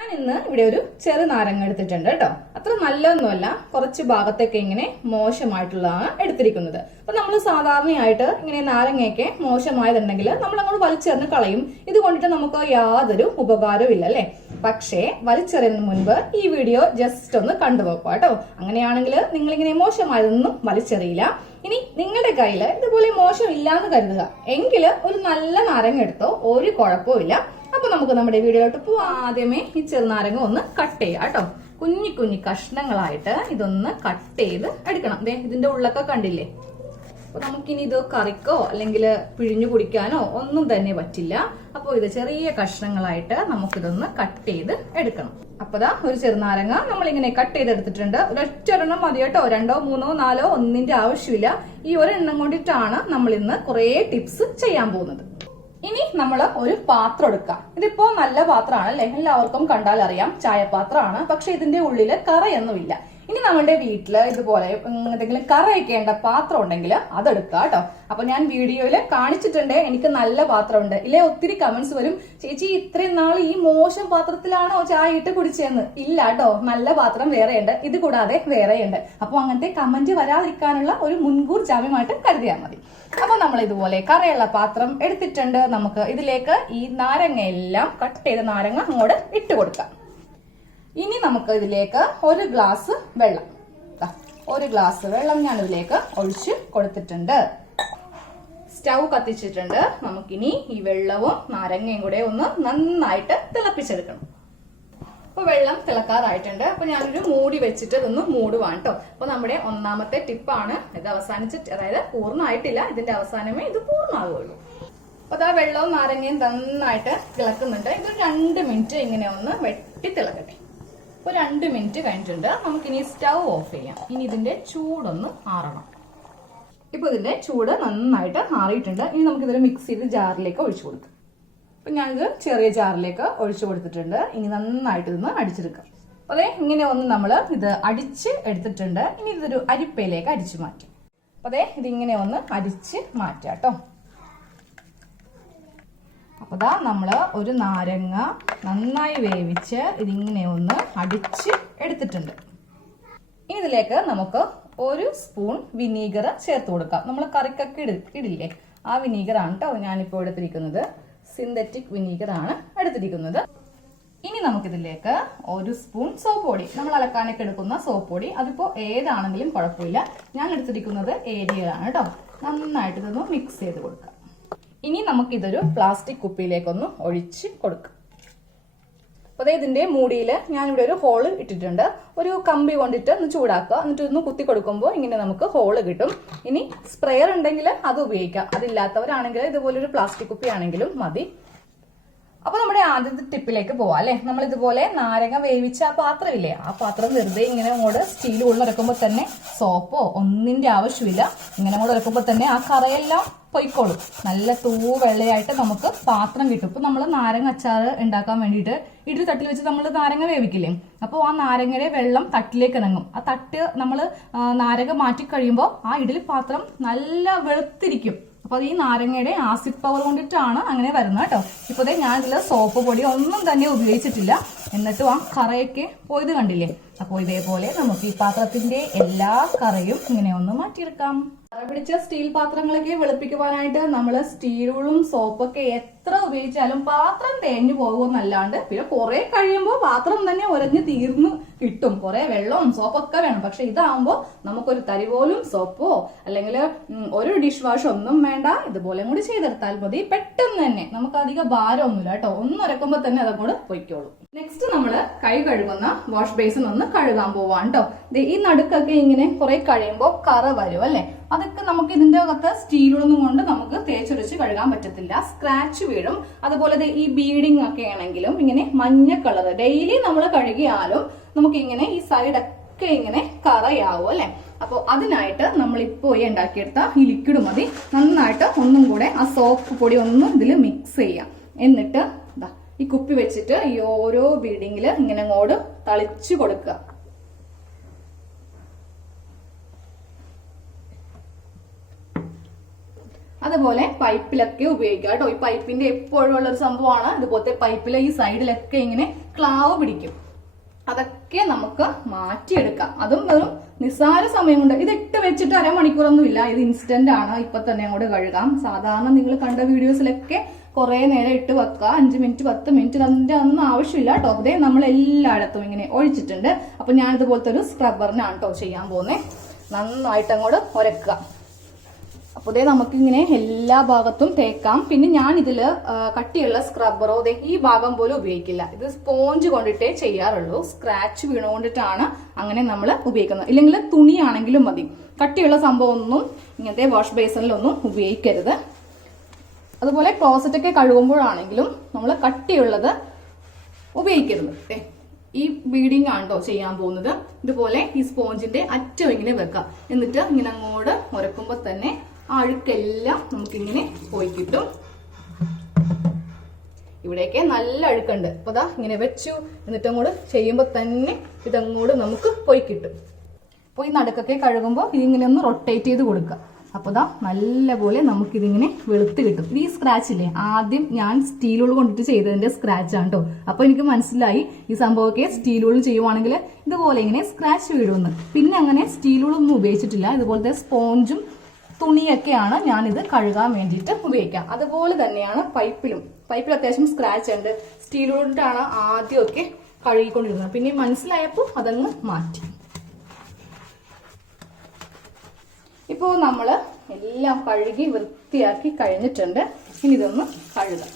ഞാൻ ഇന്ന് ഇവിടെ ഒരു ചെറുനാരങ്ങ എടുത്തിട്ടുണ്ട് കേട്ടോ. അത്ര നല്ലതൊന്നുമല്ല, കുറച്ച് ഭാഗത്തൊക്കെ ഇങ്ങനെ മോശമായിട്ടുള്ളതാണ് എടുത്തിരിക്കുന്നത്. അപ്പൊ നമ്മൾ സാധാരണയായിട്ട് ഇങ്ങനെ നാരങ്ങയൊക്കെ മോശമായതുണ്ടെങ്കിൽ നമ്മൾ അങ്ങോട്ട് വലിച്ചെറിഞ്ഞ് കളയും. ഇത് കൊണ്ടിട്ട് നമുക്ക് യാതൊരു ഉപകാരവും ഇല്ല അല്ലെ. പക്ഷേ വലിച്ചെറിയുന്നതിന് മുൻപ് ഈ വീഡിയോ ജസ്റ്റ് ഒന്ന് കണ്ടു നോക്കുക കേട്ടോ. അങ്ങനെയാണെങ്കിൽ നിങ്ങൾ ഇങ്ങനെ മോശമായതൊന്നും വലിച്ചെറിയില്ല. ഇനി നിങ്ങളുടെ കയ്യിൽ ഇതുപോലെ മോശം ഇല്ലാന്ന് കരുതുക എങ്കിൽ ഒരു നല്ല നാരങ്ങ എടുത്തോ, ഒരു കുഴപ്പമില്ല. അപ്പൊ നമുക്ക് നമ്മുടെ വീഡിയോയിലോട്ട് പോവാം. ആദ്യമേ ഈ ചെറുനാരങ്ങ ഒന്ന് കട്ട് ചെയ്യാം കേട്ടോ. കുഞ്ഞി കുഞ്ഞി കഷ്ണങ്ങളായിട്ട് ഇതൊന്ന് കട്ട് ചെയ്ത് എടുക്കണം. ദേ ഇതിന്റെ ഉള്ളൊക്കെ കണ്ടില്ലേ. അപ്പൊ നമുക്കിനി ഇത് കറിക്കോ അല്ലെങ്കിൽ പിഴിഞ്ഞു കുടിക്കാനോ ഒന്നും തന്നെ പറ്റില്ല. അപ്പോൾ ഇത് ചെറിയ കഷ്ണങ്ങളായിട്ട് നമുക്കിതൊന്ന് കട്ട് ചെയ്ത് എടുക്കണം. അപ്പതാ ഒരു ചെറുനാരങ്ങ നമ്മളിങ്ങനെ കട്ട് ചെയ്തെടുത്തിട്ടുണ്ട്. ഒരൊറ്റൊരെണ്ണം മതി കേട്ടോ. 2, 3, 4 ഒന്നിന്റെ ആവശ്യമില്ല. ഈ ഒരെണ്ണം കൊണ്ടിട്ടാണ് നമ്മൾ ഇന്ന് കുറെ ടിപ്സ് ചെയ്യാൻ പോകുന്നത്. ഇനി നമ്മൾ ഒരു പാത്രം എടുക്കാം. ഇതിപ്പോ നല്ല പാത്രമാണ് അല്ലെ, എല്ലാവർക്കും കണ്ടാൽ അറിയാം, ചായപാത്രമാണ്. പക്ഷെ ഇതിന്റെ ഉള്ളില് കറയൊന്നുമില്ല. ഇനി നമ്മുടെ വീട്ടില് ഇതുപോലെ എന്തെങ്കിലും കറയൊക്കേണ്ട പാത്രം ഉണ്ടെങ്കിൽ അതെടുക്കുക കേട്ടോ. അപ്പൊ ഞാൻ വീഡിയോയില് കാണിച്ചിട്ടുണ്ട് എനിക്ക് നല്ല പാത്രമുണ്ട് ഇല്ലേ. ഒത്തിരി കമന്റ്സ് വരും, ചേച്ചി ഇത്രയും നാൾ ഈ മോശം പാത്രത്തിലാണോ ചായ ഇട്ട് കുടിച്ചതെന്ന്. ഇല്ല കേട്ടോ, നല്ല പാത്രം വേറെയുണ്ട്, ഇത് കൂടാതെ വേറെയുണ്ട്. അപ്പൊ അങ്ങനത്തെ കമന്റ് വരാതിരിക്കാനുള്ള ഒരു മുൻകൂർ ജാമ്യമായിട്ട് കരുതിയാൽ മതി. അപ്പൊ നമ്മൾ ഇതുപോലെ കറയുള്ള പാത്രം എടുത്തിട്ടുണ്ട്. നമുക്ക് ഇതിലേക്ക് ഈ നാരങ്ങ എല്ലാം കട്ട് ചെയ്ത നാരങ്ങ അങ്ങോട്ട് ഇട്ട് കൊടുക്കാം. ഇനി നമുക്ക് ഇതിലേക്ക് ഒരു ഗ്ലാസ് വെള്ളം, ഒരു ഗ്ലാസ് വെള്ളം ഞാൻ ഇതിലേക്ക് ഒഴിച്ച് കൊടുത്തിട്ടുണ്ട്. സ്റ്റൗ കത്തിച്ചിട്ടുണ്ട്. നമുക്കിനി ഈ വെള്ളവും നാരങ്ങയും കൂടെ ഒന്ന് നന്നായിട്ട് തിളപ്പിച്ചെടുക്കണം. അപ്പൊ വെള്ളം തിളക്കാറായിട്ടുണ്ട്. അപ്പൊ ഞാനൊരു മൂടി വെച്ചിട്ട് ഇതൊന്ന് മൂടുവാണ് കേട്ടോ. അപ്പൊ നമ്മുടെ ഒന്നാമത്തെ ടിപ്പാണ് ഇത്. അവസാനിച്ചിട്ട്, അതായത് പൂർണ്ണമായിട്ടില്ല, ഇതിന്റെ അവസാനമേ ഇത് പൂർണ്ണമാകുള്ളൂ. അപ്പൊ അതാ വെള്ളവും നാരങ്ങയും നന്നായിട്ട് തിളക്കുന്നുണ്ട്. ഇത് 2 മിനിറ്റ് ഇങ്ങനെ ഒന്ന് വെട്ടി തിളക്കട്ടെ. ഇപ്പൊ 2 മിനിറ്റ് കഴിഞ്ഞിട്ടുണ്ട്. നമുക്കിനി സ്റ്റൗ ഓഫ് ചെയ്യാം. ഇനി ഇതിന്റെ ചൂടൊന്ന് ആറണം. ഇപ്പൊ ഇതിന്റെ ചൂട് നന്നായിട്ട് ആറിയിട്ടുണ്ട്. ഇനി നമുക്കിതൊരു മിക്സ് ചെയ്ത് ജാറിലേക്ക് ഒഴിച്ചു കൊടുക്കാം. അപ്പൊ ഞാനിത് ചെറിയ ജാറിലേക്ക് ഒഴിച്ചു കൊടുത്തിട്ടുണ്ട്. ഇനി നന്നായിട്ട് ഇതൊന്ന് അടിച്ചെടുക്കാം. അതെ, ഇങ്ങനെ ഒന്ന് നമ്മൾ ഇത് അടിച്ച് എടുത്തിട്ടുണ്ട്. ഇനി ഇതൊരു അരിപ്പയിലേക്ക് അടിച്ചു മാറ്റാം. അതെ, ഇതിങ്ങനെ ഒന്ന് അരിച്ച് മാറ്റാം കേട്ടോ. അപ്പൊ ദാ നമ്മള് ഒരു നാരങ്ങ നന്നായി വേവിച്ച് ഇതിങ്ങനെ ഒന്ന് അടിച്ച് എടുത്തിട്ടുണ്ട്. ഇനി ഇതിലേക്ക് നമുക്ക് 1 സ്പൂൺ വിനീഗർ ചേർത്ത് കൊടുക്കാം. നമ്മൾ കറിക്കൊക്കെ ഇടില്ലേ, ആ വിനീഗറാണ് കേട്ടോ ഞാനിപ്പോ എടുത്തിരിക്കുന്നത്. സിന്തറ്റിക് വിനീഗർ ആണ് എടുത്തിരിക്കുന്നത്. ഇനി നമുക്കിതിലേക്ക് 1 സ്പൂൺ സോപ്പ് പൊടി, നമ്മൾ അലക്കാനൊക്കെ എടുക്കുന്ന സോപ്പ് പൊടി, അതിപ്പോ ഏതാണെങ്കിലും കുഴപ്പമില്ല. ഞാൻ എടുത്തിരിക്കുന്നത് ഏരിയലാണ് കേട്ടോ. നന്നായിട്ട് ഇതൊന്ന് മിക്സ് ചെയ്ത് കൊടുക്കാം. ഇനി നമുക്കിതൊരു പ്ലാസ്റ്റിക് കുപ്പിയിലേക്കൊന്ന് ഒഴിച്ച് കൊടുക്കാം. അപ്പൊ ഇതിന്റെ മൂടിയിൽ ഞാനിവിടെ ഒരു ഹോള് ഇട്ടിട്ടുണ്ട്. ഒരു കമ്പി കൊണ്ടിട്ട് ഒന്ന് ചൂടാക്കുക, എന്നിട്ട് ഒന്ന് കുത്തി കൊടുക്കുമ്പോൾ ഇങ്ങനെ നമുക്ക് ഹോള് കിട്ടും. ഇനി സ്പ്രെയർ ഉണ്ടെങ്കിൽ അത് ഉപയോഗിക്കാം, അതില്ലാത്തവരാണെങ്കിൽ ഇതുപോലൊരു പ്ലാസ്റ്റിക് കുപ്പി ആണെങ്കിലും മതി. അപ്പൊ നമ്മുടെ ആദ്യത്തെ ടിപ്പിലേക്ക് പോവാം അല്ലെ. നമ്മൾ ഇതുപോലെ നാരങ്ങ വേവിച്ച ആ പാത്രം ഇല്ലേ, ആ പാത്രം വെറുതെ ഇങ്ങനെ അങ്ങോട്ട് സ്റ്റീൽ കൊണ്ട് ഇറക്കുമ്പോൾ തന്നെ സോപ്പോ ഒന്നിന്റെ ആവശ്യമില്ല. ഇങ്ങനെ അങ്ങോട്ട് ഇറക്കുമ്പോൾ തന്നെ ആ കറയെല്ലാം പൊയ്ക്കോളും. നല്ല വെള്ളയായിട്ട് നമുക്ക് പാത്രം കിട്ടും. ഇപ്പൊ നമ്മൾ നാരങ്ങ അച്ചാർ ഉണ്ടാക്കാൻ വേണ്ടിയിട്ട് ഇഡ്ഡലി തട്ടിൽ വെച്ച് നമ്മൾ നാരങ്ങ വേവിക്കില്ലേ, അപ്പോൾ ആ നാരങ്ങയുടെ വെള്ളം തട്ടിലേക്ക് ഇറങ്ങും. ആ തട്ട് നമ്മൾ നാരങ്ങ മാറ്റി കഴിയുമ്പോൾ ആ ഇഡ്ഡലി പാത്രം നല്ല വെളുത്തിരിക്കും. അപ്പൊ അത് ഈ നാരങ്ങയുടെ ആസിഡ് പവർ കൊണ്ടിട്ടാണ് അങ്ങനെ വരുന്നത് കേട്ടോ. ഇപ്പൊ ഞാൻ ഇതിൽ സോപ്പ് പൊടി ഒന്നും തന്നെ ഉപയോഗിച്ചിട്ടില്ല, എന്നിട്ടും ആ കറയൊക്കെ പോയത് കണ്ടില്ലേ. അപ്പോൾ ഇതേപോലെ നമുക്ക് ഈ പാത്രത്തിന്റെ എല്ലാ കറയും ഇങ്ങനെ ഒന്ന് മാറ്റിയെടുക്കാം. കറ പിടിച്ച സ്റ്റീൽ പാത്രങ്ങളൊക്കെ വെളുപ്പിക്കുവാനായിട്ട് നമ്മൾ സ്റ്റീലും സോപ്പൊക്കെ എത്ര ഉപയോഗിച്ചാലും പാത്രം തേഞ്ഞു പോകുമെന്നല്ലാണ്ട് പിന്നെ കുറെ കഴിയുമ്പോൾ പാത്രം തന്നെ ഉരഞ്ഞ് തീർന്നു കിട്ടും. കുറെ വെള്ളവും സോപ്പൊക്കെ വേണം. പക്ഷെ ഇതാവുമ്പോൾ നമുക്കൊരു തരി പോലും സോപ്പോ അല്ലെങ്കിൽ ഒരു ഡിഷ് വാഷ് ഒന്നും വേണ്ട. ഇതുപോലെ കൂടി ചെയ്തെടുത്താൽ മതി. പെട്ടെന്ന് തന്നെ, നമുക്ക് അധികം ഭാരമൊന്നുമില്ല കേട്ടോ. ഒന്നുരക്കുമ്പോൾ തന്നെ അതങ്ങോട്ട് പൊയ്ക്കോളും. നെക്സ്റ്റ് നമ്മള് കൈ കഴുകുന്ന വാഷ് ബേസിൻ ഒന്ന് കഴുകാൻ പോവാണ് കേട്ടോ. ഈ നടുക്കൊക്കെ ഇങ്ങനെ കുറെ കഴിയുമ്പോൾ കറ വരും അല്ലെ. അതൊക്കെ നമുക്ക് ഇതിന്റെ അകത്ത് സ്റ്റീലൊന്നും കൊണ്ട് നമുക്ക് തേച്ചൊരച്ച് കഴുകാൻ പറ്റത്തില്ല, സ്ക്രാച്ച് വീഴും. അതുപോലെ ഈ ബീഡിങ് ഒക്കെ ആണെങ്കിലും ഇങ്ങനെ മഞ്ഞ കളർ ഡെയിലി നമ്മൾ കഴുകിയാലും നമുക്ക് ഇങ്ങനെ ഈ സൈഡൊക്കെ ഇങ്ങനെ കറയാവും അല്ലെ. അപ്പൊ അതിനായിട്ട് നമ്മൾ ഇപ്പോൾ ഉണ്ടാക്കിയെടുത്ത ഈ ലിക്വിഡ് മതി. നന്നായിട്ട് ഒന്നും കൂടെ ആ സോപ്പ് പൊടി ഒന്നും ഇതിൽ മിക്സ് ചെയ്യാം. എന്നിട്ട് ഈ കുപ്പി വെച്ചിട്ട് ഈ ഓരോ ബീഡിങ്ങില് ഇങ്ങനെ അങ്ങോട്ട് തളിച്ചു കൊടുക്കുക. അതുപോലെ പൈപ്പിലൊക്കെ ഉപയോഗിക്കാം കേട്ടോ. ഈ പൈപ്പിന്റെ എപ്പോഴും ഉള്ള ഒരു സംഭവമാണ്. ഇതുപോലത്തെ പൈപ്പിലെ ഈ സൈഡിലൊക്കെ ഇങ്ങനെ ക്ലാവ് പിടിക്കും. അതൊക്കെ നമുക്ക് മാറ്റിയെടുക്കാം. അതും വെറും നിസ്സാര സമയം കൊണ്ട്. ഇത് ഇട്ട് വെച്ചിട്ട് അരമണിക്കൂറൊന്നും ഇല്ല. ഇത് ഇൻസ്റ്റന്റ് ആണ്. ഇപ്പൊ തന്നെ അങ്ങോട്ട് കഴുകാം. സാധാരണ നിങ്ങൾ കണ്ട വീഡിയോസിലൊക്കെ കുറെ നേരം ഇട്ട് വെക്കുക, 5 മിനിറ്റ് 10 മിനിറ്റ്, അതിന്റെ ഒന്നും ആവശ്യമില്ല കേട്ടോ. അതേ നമ്മൾ എല്ലായിടത്തും ഇങ്ങനെ ഒഴിച്ചിട്ടുണ്ട്. അപ്പൊ ഞാൻ ഇതുപോലത്തെ ഒരു സ്ക്രബ്ബറിനാണ് കേട്ടോ ചെയ്യാൻ പോകുന്നത്. നന്നായിട്ട് അങ്ങോട്ട് ഉരക്കുക. അപ്പോൾ ഇതേ നമുക്കിങ്ങനെ എല്ലാ ഭാഗത്തും തേക്കാം. പിന്നെ ഞാൻ ഇതില് കട്ടിയുള്ള സ്ക്രബ്ബറോ ഈ ഭാഗം പോലും ഉപയോഗിക്കില്ല. ഇത് സ്പോഞ്ച് കൊണ്ടിട്ടേ ചെയ്യാറുള്ളൂ. സ്ക്രാച്ച് വീണുകൊണ്ടിട്ടാണ് അങ്ങനെ നമ്മൾ ഉപയോഗിക്കുന്നത്. ഇല്ലെങ്കിൽ തുണിയാണെങ്കിലും മതി. കട്ടിയുള്ള സംഭവം ഒന്നും ഇങ്ങനത്തെ വാഷ് ബേസിനിലൊന്നും ഉപയോഗിക്കരുത്. അതുപോലെ ക്ലോസറ്റൊക്കെ കഴുകുമ്പോഴാണെങ്കിലും നമ്മൾ കട്ടിയുള്ളത് ഉപയോഗിക്കരുത്. ഈ ബീഡിങ് ആണോ ചെയ്യാൻ പോകുന്നത്. ഇതുപോലെ ഈ സ്പോഞ്ചിന്റെ അറ്റം ഇങ്ങനെ വെക്കാം. എന്നിട്ട് ഇങ്ങനെ അങ്ങോട്ട് ഉരക്കുമ്പോൾ തന്നെ അഴുക്കെല്ലാം നമുക്കിങ്ങനെ പോയി കിട്ടും. ഇവിടെയൊക്കെ നല്ല അഴുക്കുണ്ട്. അപ്പൊ ദാ ഇങ്ങനെ വെച്ചു. എന്നിട്ട് അങ്ങോട്ട് ചെയ്യുമ്പോൾ തന്നെ ഇതങ്ങോട്ട് നമുക്ക് പോയി കിട്ടും. അപ്പോൾ ഈ നടുക്കൊക്കെ കഴുകുമ്പോൾ ഇതിങ്ങനെ ഒന്ന് റൊട്ടേറ്റ് ചെയ്ത് കൊടുക്കുക. അപ്പോൾ ദാ നല്ലപോലെ നമുക്കിതിങ്ങനെ വെളുത്ത് കിട്ടും. ഇത് ഈ സ്ക്രാച്ച് ഇല്ലേ, ആദ്യം ഞാൻ സ്റ്റീലുകൾ കൊണ്ടിട്ട് ചെയ്തതിന്റെ സ്ക്രാച്ച് ആണ് കേട്ടോ. അപ്പൊ എനിക്ക് മനസ്സിലായി ഈ സംഭവമൊക്കെ സ്റ്റീലുകൾ ചെയ്യുവാണെങ്കിൽ ഇതുപോലെ ഇങ്ങനെ സ്ക്രാച്ച് വീഴുമെന്ന്. പിന്നെ അങ്ങനെ സ്റ്റീലുകളൊന്നും ഉപയോഗിച്ചിട്ടില്ല. ഇതുപോലത്തെ സ്പോഞ്ചും തുണിയൊക്കെയാണ് ഞാനിത് കഴുകാൻ വേണ്ടിയിട്ട് ഉപയോഗിക്കാം. അതുപോലെ തന്നെയാണ് പൈപ്പിലും അത്യാവശ്യം സ്ക്രാച്ച് ഉണ്ട്. സ്റ്റീൽ കൊണ്ടിട്ടാണ് ആദ്യമൊക്കെ കഴുകിക്കൊണ്ടിരുന്നത്. പിന്നെ മനസ്സിലായപ്പോൾ അതങ്ങ് മാറ്റി. ഇപ്പോൾ നമ്മൾ എല്ലാം കഴുകി വൃത്തിയാക്കി കഴിഞ്ഞിട്ടുണ്ട്. ഇനി ഇതൊന്ന് കഴുകാം.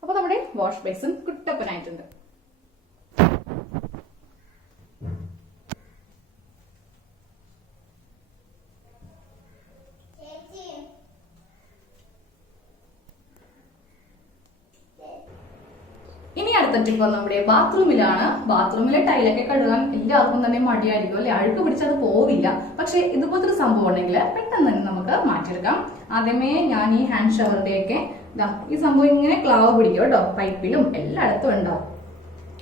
അപ്പോൾ നമ്മുടെ വാഷ് ബേസിൻ കുട്ടപ്പനായിട്ടുണ്ട്. ഇനി അടുത്ത ടിപ്പ് നമ്മുടെ ബാത്റൂമിലാണ്. ബാത്റൂമിലെ ടൈലൊക്കെ കഴുകാൻ എല്ലാവർക്കും തന്നെ മടിയായിരിക്കും അല്ലെ, അഴുക്ക് പിടിച്ചത് പോവില്ല. പക്ഷെ ഇതുപോലത്തെ ഒരു സംഭവം ഉണ്ടെങ്കിൽ പെട്ടെന്ന് തന്നെ നമുക്ക് മാറ്റിയെടുക്കാം. ആദ്യമേ ഞാൻ ഈ ഹാൻഡ് ഷവറിന്റെ ഒക്കെ ഈ സംഭവം ഇങ്ങനെ ക്ലാവ് പിടിക്കും കേട്ടോ. പൈപ്പിലും എല്ലായിടത്തും ഉണ്ടാവും.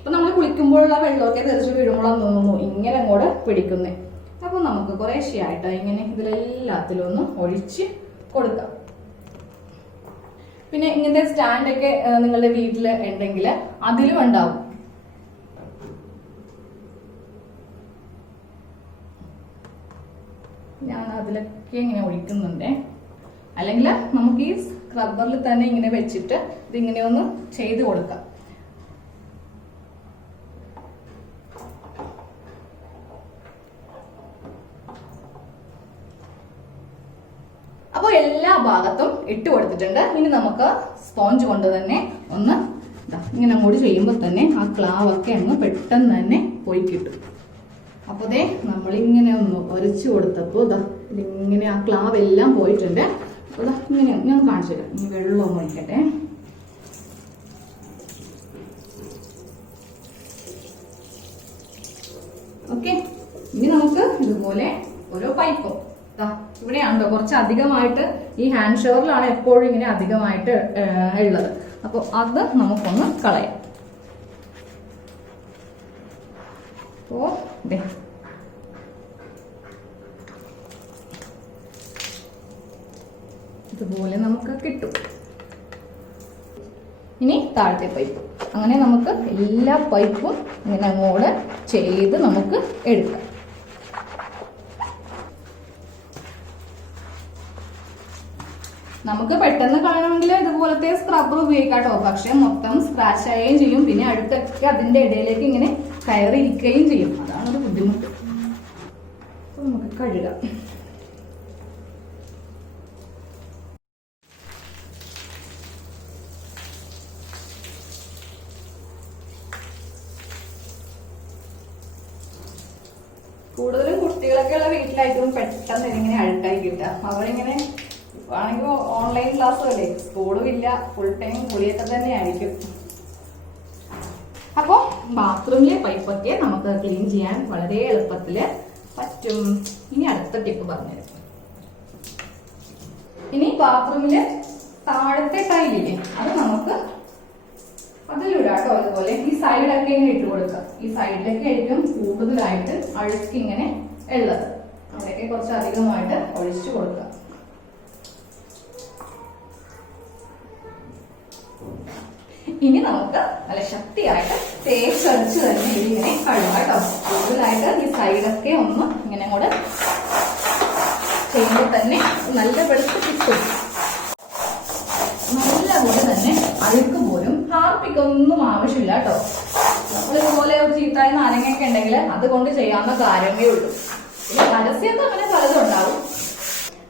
അപ്പൊ നമ്മൾ കുളിക്കുമ്പോഴുള്ള വെള്ളമൊക്കെ തെറിച്ച് വീഴുമ്പോഴാന്ന് തോന്നുന്നു ഇങ്ങനെ അങ്ങോട്ട് പിടിക്കുന്നേ. അപ്പൊ നമുക്ക് കുറേശ്ശെയായിട്ട് ഇങ്ങനെ ഇതിലെല്ലാത്തിലും ഒന്ന് ഒഴിച്ച് കൊടുക്കാം. പിന്നെ ഇങ്ങനത്തെ സ്റ്റാൻഡൊക്കെ നിങ്ങളുടെ വീട്ടിൽ ഉണ്ടെങ്കിൽ അതിലും ഉണ്ടാവും. ഞാൻ അതിലൊക്കെ ഇങ്ങനെ ഒഴിക്കുന്നുണ്ട്. അല്ലെങ്കിൽ നമുക്ക് ഈ സ്ക്രബ്ബറിൽ തന്നെ ഇങ്ങനെ വെച്ചിട്ട് ഇതിങ്ങനെ ഒന്ന് ചെയ്ത് കൊടുക്കാം. അപ്പോൾ എല്ലാ ഭാഗത്തും ഇട്ട് കൊടുത്തിട്ടുണ്ട്. ഇനി നമുക്ക് സ്പോഞ്ച് കൊണ്ട് തന്നെ ഒന്ന് ഇങ്ങനെ അങ്ങോട്ട് ചെയ്യുമ്പോൾ തന്നെ ആ ക്ലാവൊക്കെ അങ്ങ് പെട്ടെന്ന് തന്നെ പോയി കിട്ടും. അപ്പോൾ ദേ നമ്മളിങ്ങനെ ഒന്ന് ഉരച്ചു കൊടുത്തപ്പോൾ ഇതിങ്ങനെ ആ ക്ലാവ് എല്ലാം പോയിട്ടുണ്ട്. അപ്പോൾ ഇങ്ങനെ ഞാൻ കാണിച്ചു തരാം. ഇനി വെള്ളം ഒന്ന് ഒഴിക്കട്ടെ. ഓക്കെ, ഇനി നമുക്ക് ഇതുപോലെ ഓരോ പൈപ്പും ഇവിടെയാണല്ലോ കുറച്ച് അധികമായിട്ട്. ഈ ഹാൻഡ് ഷവറിലാണ് എപ്പോഴും ഇങ്ങനെ അധികമായിട്ട് ഉള്ളത്. അപ്പോൾ അത് നമുക്കൊന്ന് കളയാം. അപ്പോ ഇതുപോലെ നമുക്ക് കിട്ടും. ഇനി താഴത്തെ പൈപ്പ്. അങ്ങനെ നമുക്ക് എല്ലാ പൈപ്പും ഇങ്ങനെ അങ്ങോട്ട് ചെയ്ത് നമുക്ക് എടുക്കാം. നമുക്ക് പെട്ടെന്ന് കളയണമെങ്കിൽ ഇതുപോലത്തെ സ്ക്രബ്ബർ ഉപയോഗിക്കാം കേട്ടോ. പക്ഷെ മൊത്തം സ്ക്രാച്ച് ആവുകയും ചെയ്യും. പിന്നെ അടുത്തൊക്കെ അതിന്റെ ഇടയിലേക്ക് ഇങ്ങനെ കയറിയിരിക്കുകയും ചെയ്യും. അതാണ് ഒരു ബുദ്ധിമുട്ട്. നമുക്ക് കഴുകാം. കൂടുതലും കുട്ടികളൊക്കെ ഉള്ള വീട്ടിലായിട്ടും പെട്ടെന്ന് ഇങ്ങനെ അഴുക്കായി കിട്ടുക. അവരിങ്ങനെ ആണെങ്കിൽ ഓൺലൈൻ ക്ലാസ്സുകളല്ലേ, സ്കൂളും ഇല്ല, ഫുൾ ടൈം കുളിയൊക്കെ തന്നെ ആയിരിക്കും. അപ്പോ ബാത്റൂമിലെ പൈപ്പൊക്കെ നമുക്ക് ക്ലീൻ ചെയ്യാൻ വളരെ എളുപ്പത്തില് പറ്റും. ഇനി അടുത്ത ടിപ്പ് പറഞ്ഞുതരാം. ഇനി ബാത്റൂമില് താഴത്തെ ടൈലില്ലേ, അത് നമുക്ക് അതിലൂടെ കേട്ടോ അതുപോലെ ഈ സൈഡൊക്കെ ഇങ്ങനെ ഇട്ട് കൊടുക്കുക. ഈ സൈഡിലൊക്കെ ആയിരിക്കും കൂടുതലായിട്ട് അഴുക്ക് ഇങ്ങനെ ഉള്ളത്. അവിടെയൊക്കെ കുറച്ച് അധികമായിട്ട് ഒഴിച്ചു കൊടുക്കുക. ഇനി നമുക്ക് നല്ല ശക്തിയായിട്ട് തേച്ചടിച്ച് തന്നെ ഇതിങ്ങനെ കഴുകാം കേട്ടോ. കൂടുതലായിട്ട് ഈ സൈഡൊക്കെ ഒന്ന് ഇങ്ങനെ കൂടെ ചെയ്യുമ്പോൾ തന്നെ നല്ല വെളുത്ത് കിട്ടും. നല്ലപോലെ തന്നെ അഴുക്ക് പോലും ഹാർപ്പിക്കൊന്നും ആവശ്യമില്ല കേട്ടോ. നമ്മളിതുപോലെ ചീത്തായ നാരങ്ങയൊക്കെ ഉണ്ടെങ്കിൽ അതുകൊണ്ട് ചെയ്യാവുന്ന കാര്യമേ ഉള്ളൂ. പിന്നെ പരസ്യം അങ്ങനെ പലതും ഉണ്ടാവും.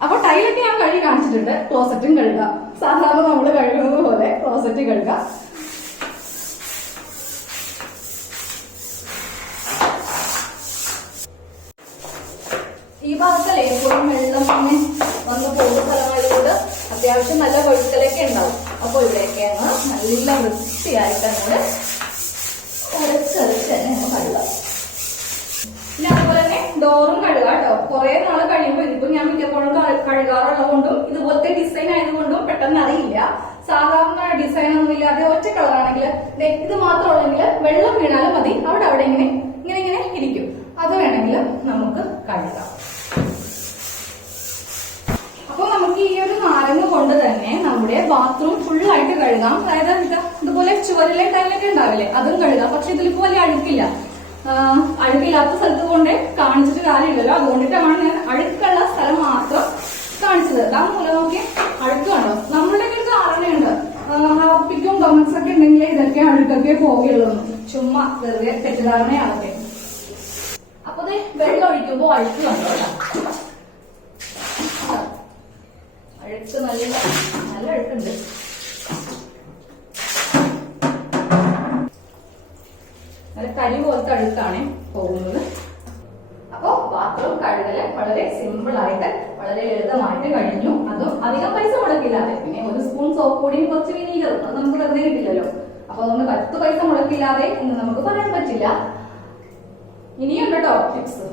അപ്പൊ ടൈലൊക്കെ ഞാൻ കഴുകി കാണിച്ചിട്ടുണ്ട്. ക്ലോസറ്റും കഴുകുക, സാധാരണ നമ്മൾ കഴുകുന്നത് പോലെ ക്ലോസറ്റ് കഴുകുക. ഈ ഭാഗത്തല്ലേ എപ്പോഴും വെള്ളം അങ്ങനെ വന്ന് പോകുന്ന സ്ഥലമായതുകൊണ്ട് അത്യാവശ്യം നല്ല വഴുക്കലൊക്കെ ഉണ്ടാവും. അപ്പൊ ഇവിടെയൊക്കെ അങ്ങ് നല്ല വൃത്തിയായിട്ട് അങ്ങോട്ട് ഉരച്ചരച്ച് തന്നെ കഴുകാം. പിന്നെ അതുപോലെ തന്നെ ഡോറും കഴുകാം കേട്ടോ. കുറെ നാള് കഴിയുമ്പോൾ ഇതിപ്പോ ഞാൻ മിക്കപ്പോഴും കഴുകാറുള്ളത് കൊണ്ടും ഇതുപോലത്തെ ഡിസൈൻ ആയതുകൊണ്ടും പെട്ടെന്ന് അറിയില്ല. സാധാരണ ഡിസൈൻ ഒന്നും ഇല്ലാതെ ഒറ്റ കളറാണെങ്കിൽ ഇത് മാത്രമുള്ളെങ്കിൽ വെള്ളം വീണാലും മതി, അവിടെ അവിടെ ഇങ്ങനെ ഇങ്ങനെ ഇങ്ങനെ ഇരിക്കും. അത് വേണമെങ്കിൽ നമുക്ക് കഴുകാം. അപ്പൊ നമുക്ക് ഈ ഒരു നാരങ്ങ കൊണ്ട് തന്നെ നമ്മുടെ ബാത്റൂം ഫുള്ളായിട്ട് കഴുകാം. അതായത് ഇതുപോലെ ചുവരിലെ ടൈലൊക്കെ ഉണ്ടാവില്ലേ, അതും കഴുകാം. പക്ഷെ ഇതിലിപ്പോ വലിയ അഴുക്കില്ല. അഴുക്കില്ലാത്ത സ്ഥലത്ത് കൊണ്ട് കാണിച്ചിട്ട് കാര്യമില്ലല്ലോ. അതുകൊണ്ടിട്ടാണ് ഞാൻ അഴുക്കുള്ള സ്ഥലം മാത്രം കാണിച്ചത്. ആ മൂലം നോക്കി അഴുക്ക് കണ്ടോ. നമ്മളുടെ ഒരു ധാരണയുണ്ട് ഹാപ്പിക്കും കമന്റ്സ് ഒക്കെ ഉണ്ടെങ്കിൽ ഇതൊക്കെ അഴുക്കൊക്കെ പോകുള്ളൂ. ചുമ്മാ വെറുതെ തെറ്റിദ്ധാരണയാണൊക്കെ. അപ്പൊ വെള്ളം ഒഴിക്കുമ്പോ അഴുക്ക് കണ്ടോ. അഴുക്ക് നല്ല അഴുക്കുണ്ട്. നല്ല കരി പോലത്തെ അഴുക്കാണ് പോകുന്നത്. അപ്പോ ബാത്റൂം കഴുകല് വളരെ സിമ്പിൾ ആയിട്ട് വളരെ ലളിതമായിട്ട് കഴിഞ്ഞു. അതും അധികം പൈസ മുടക്കില്ലാതെ. പിന്നെ ഒരു സ്പൂൺ സോപ്പ് പൊടിയും കുറച്ച് വിനീഗറും അത് നമുക്ക് വെറുതെ കിട്ടില്ലല്ലോ. അപ്പൊ അതുകൊണ്ട് 10 പൈസ മുടക്കില്ലാതെ എന്ന് നമുക്ക് പറയാൻ പറ്റില്ല. ഇനിയുണ്ട് കേട്ടോ ടിപ്സ്.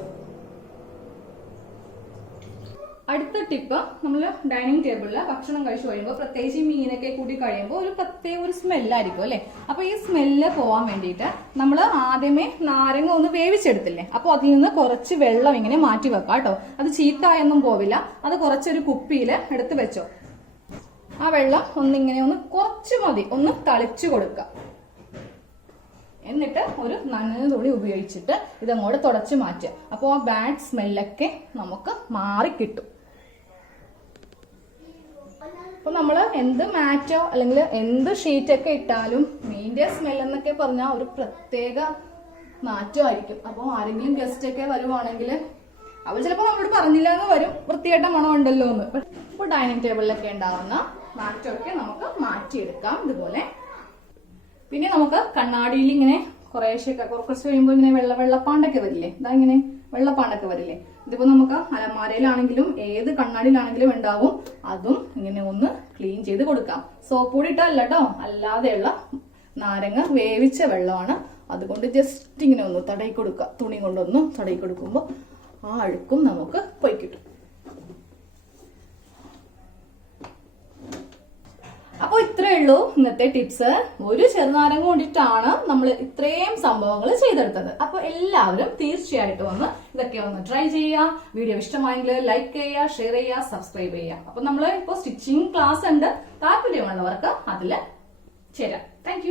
അടുത്ത ടിപ്പ്, നമ്മൾ ഡൈനിങ് ടേബിളിൽ ഭക്ഷണം കഴിച്ചു കഴിയുമ്പോൾ പ്രത്യേകിച്ച് മീനൊക്കെ കൂടി കഴിയുമ്പോൾ ഒരു പ്രത്യേക ഒരു സ്മെല്ലായിരിക്കും അല്ലെ. അപ്പൊ ഈ സ്മെല്ല് പോവാൻ വേണ്ടിയിട്ട് നമ്മൾ ആദ്യമേ നാരങ്ങ ഒന്ന് വേവിച്ചെടുത്തില്ലേ, അപ്പൊ അതിൽ നിന്ന് കുറച്ച് വെള്ളം ഇങ്ങനെ മാറ്റി വെക്കാം കേട്ടോ. അത് ചീത്തായൊന്നും പോവില്ല. അത് കുറച്ചൊരു കുപ്പിയിൽ എടുത്ത് വെച്ചോ. ആ വെള്ളം ഒന്നിങ്ങനെ ഒന്ന് കുറച്ച് മതി, ഒന്ന് തളിച്ചു കൊടുക്കുക. എന്നിട്ട് ഒരു നനഞ്ഞ തുണി ഉപയോഗിച്ചിട്ട് ഇതങ്ങോട്ട് തുടച്ചു മാറ്റുക. അപ്പോൾ ആ ബാഡ് സ്മെല്ലൊക്കെ നമുക്ക് മാറിക്കിട്ടും. അപ്പൊ നമ്മള് എന്ത് മാറ്റോ അല്ലെങ്കിൽ എന്ത് ഷീറ്റൊക്കെ ഇട്ടാലും മീൻ്റെ സ്മെൽ എന്നൊക്കെ പറഞ്ഞാൽ ഒരു പ്രത്യേക മാറ്റമായിരിക്കും. അപ്പോൾ ആരെങ്കിലും ഗസ്റ്റ് ഒക്കെ വരുവാണെങ്കിൽ അവർ ചിലപ്പോൾ നമ്മളോട് പറഞ്ഞില്ല എന്ന് വരും, വൃത്തികെട്ട മണം ഉണ്ടല്ലോ എന്ന്. അപ്പോൾ ഡൈനിങ് ടേബിളിലൊക്കെ ഉണ്ടാവുന്ന മാറ്റമൊക്കെ നമുക്ക് മാറ്റിയെടുക്കാം ഇതുപോലെ. പിന്നെ നമുക്ക് കണ്ണാടിയിൽ ഇങ്ങനെ കുറച്ച് കഴിയുമ്പോൾ ഇങ്ങനെ വെള്ളപ്പാണ്ടൊക്കെ വരില്ലേ, ഇതാ ഇങ്ങനെ വെള്ളപ്പാണ്ടൊക്കെ വരില്ലേ. ഇതിപ്പോ നമുക്ക് അലമാരയിലാണെങ്കിലും ഏത് കണ്ണാടിയിലാണെങ്കിലും ഉണ്ടാവും. അതും ഇങ്ങനെ ഒന്ന് ക്ലീൻ ചെയ്ത് കൊടുക്കാം. സോപ്പ് പൊടി ഇട്ടല്ല കേട്ടോ, അല്ലാതെയുള്ള നാരങ്ങ വേവിച്ച വെള്ളമാണ്. അതുകൊണ്ട് ജസ്റ്റ് ഇങ്ങനെ ഒന്ന് തടയി കൊടുക്കുക. തുണി കൊണ്ടൊന്ന് തടയി കൊടുക്കുമ്പോൾ ആ അഴുക്കും നമുക്ക് പോയി കിട്ടും. അപ്പൊ ഇത്രേ ഉള്ളൂ ഇന്നത്തെ ടിപ്സ്. ഒരു ചെറുനാരങ്ങ കൊണ്ടിട്ടാണ് നമ്മൾ ഇത്രയും സംഭവങ്ങൾ ചെയ്തെടുത്തത്. അപ്പൊ എല്ലാവരും തീർച്ചയായിട്ടും ഇതൊക്കെ ഒന്ന് ട്രൈ ചെയ്യുക. വീഡിയോ ഇഷ്ടമായെങ്കിൽ ലൈക്ക് ചെയ്യുക, ഷെയർ ചെയ്യുക, സബ്സ്ക്രൈബ് ചെയ്യുക. അപ്പൊ നമ്മൾ ഇപ്പോൾ സ്റ്റിച്ചിങ് ക്ലാസ് ഉണ്ട്, താല്പര്യമുള്ളവർക്ക് അതിൽ ചേരാം. താങ്ക്